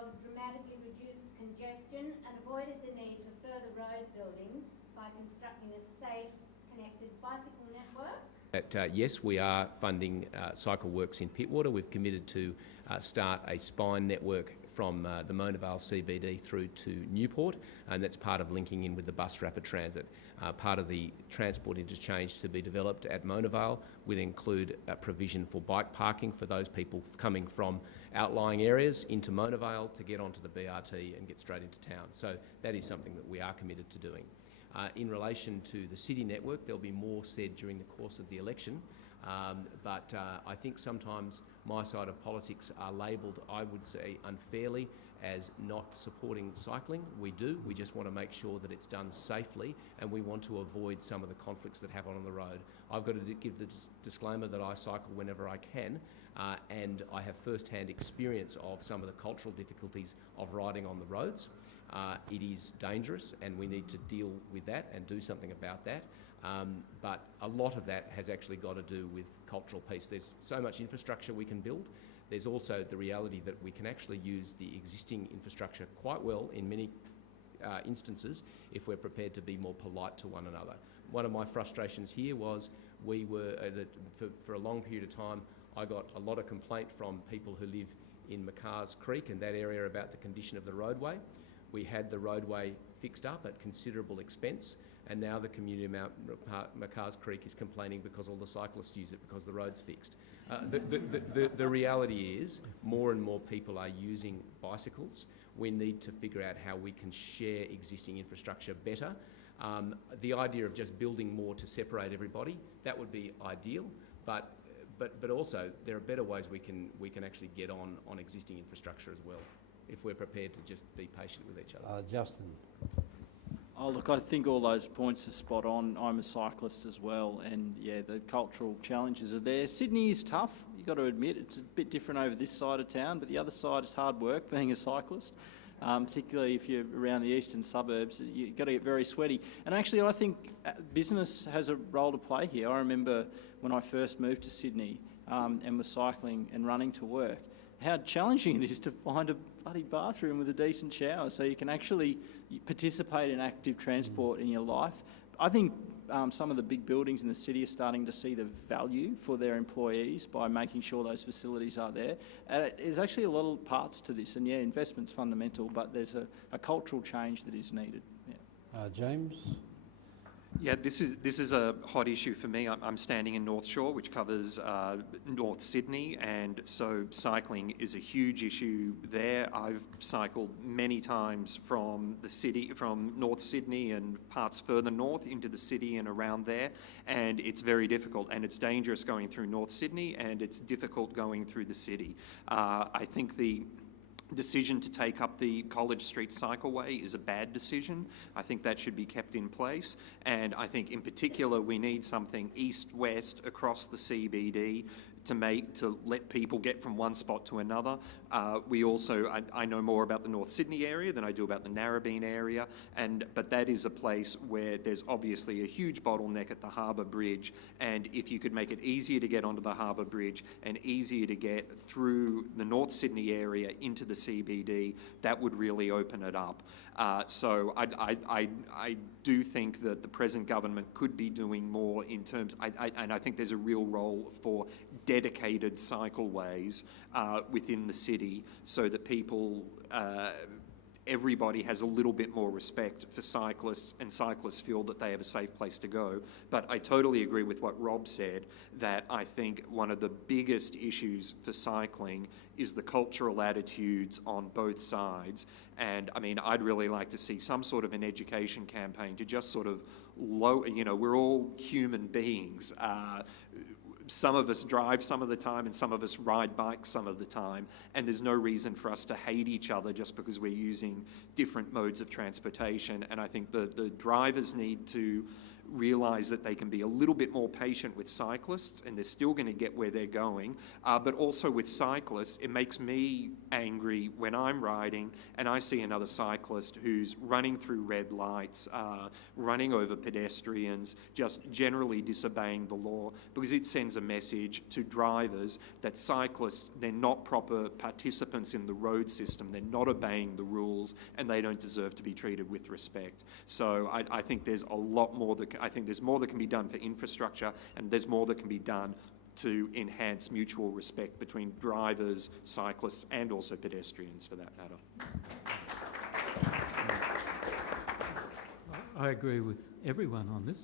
result have dramatically reduced congestion and avoided the need for further road building by constructing a safe, connected bicycle network? Yes, we are funding Cycleworks in Pittwater. We've committed to start a spine network from the Mona Vale CBD through to Newport, and that's part of linking in with the bus rapid transit. Part of the transport interchange to be developed at Mona Vale will include a provision for bike parking for those people coming from outlying areas into Mona Vale to get onto the BRT and get straight into town. So that is something that we are committed to doing. In relation to the city network, there'll be more said during the course of the election, but I think sometimes my side of politics are labelled, I would say unfairly, as not supporting cycling. We do. We just want to make sure that it's done safely, and we want to avoid some of the conflicts that happen on the road. I've got to give the disclaimer that I cycle whenever I can, and I have first-hand experience of some of the cultural difficulties of riding on the roads. It is dangerous, and we need to deal with that and do something about that. But a lot of that has actually got to do with cultural piece. There's so much infrastructure we can build. There's also the reality that we can actually use the existing infrastructure quite well in many instances if we're prepared to be more polite to one another. One of my frustrations here was we were, for a long period of time, I got a lot of complaint from people who live in Macars Creek and that area about the condition of the roadway. We had the roadway fixed up at considerable expense, and now the community of Macars Creek is complaining because all the cyclists use it because the road's fixed. The reality is more and more people are using bicycles. We need to figure out how we can share existing infrastructure better. The idea of just building more to separate everybody, that would be ideal, but also there are better ways we can actually get on existing infrastructure as well, if we're prepared to just be patient with each other. Justin. Oh, look, I think all those points are spot on. I'm a cyclist as well, and yeah, the cultural challenges are there. Sydney is tough, you've got to admit. It's a bit different over this side of town, but the other side is hard work being a cyclist, particularly if you're around the eastern suburbs. You've got to get very sweaty. And actually, I think business has a role to play here. I remember when I first moved to Sydney and was cycling and running to work, how challenging it is to find a bloody bathroom with a decent shower so you can actually participate in active transport in your life. I think some of the big buildings in the city are starting to see the value for their employees by making sure those facilities are there. There's actually a lot of parts to this, and yeah, investment's fundamental, but there's a cultural change that is needed. Yeah. James? Yeah, this is a hot issue for me. I'm standing in North Shore, which covers North Sydney, and so cycling is a huge issue there. I've cycled many times from the city, from North Sydney and parts further north into the city and around there, and it's very difficult, and it's dangerous going through North Sydney, and it's difficult going through the city. I think the decision to take up the College Street Cycleway is a bad decision. I think that should be kept in place, and I think in particular we need something east-west across the CBD to let people get from one spot to another. We also, I know more about the North Sydney area than I do about the Narrabeen area, but that is a place where there's obviously a huge bottleneck at the Harbour Bridge, and if you could make it easier to get onto the Harbour Bridge and easier to get through the North Sydney area into the CBD, that would really open it up. So I do think that the present government could be doing more in terms, and I think there's a real role for dedicated cycleways within the city so that people, everybody has a little bit more respect for cyclists and cyclists feel that they have a safe place to go. But I totally agree with what Rob said, that I think one of the biggest issues for cycling is the cultural attitudes on both sides. And I mean, I'd really like to see some sort of an education campaign to just sort of we're all human beings. Some of us drive some of the time and some of us ride bikes some of the time, and there's no reason for us to hate each other just because we're using different modes of transportation. And I think the drivers need to realise that they can be a little bit more patient with cyclists and they're still going to get where they're going. But also with cyclists, it makes me angry when I'm riding and I see another cyclist who's running through red lights, running over pedestrians, just generally disobeying the law, because it sends a message to drivers that cyclists, they're not proper participants in the road system, they're not obeying the rules, and they don't deserve to be treated with respect. So I think there's a lot more I think there's more that can be done for infrastructure, and there's more that can be done to enhance mutual respect between drivers, cyclists, and also pedestrians for that matter. I agree with everyone on this.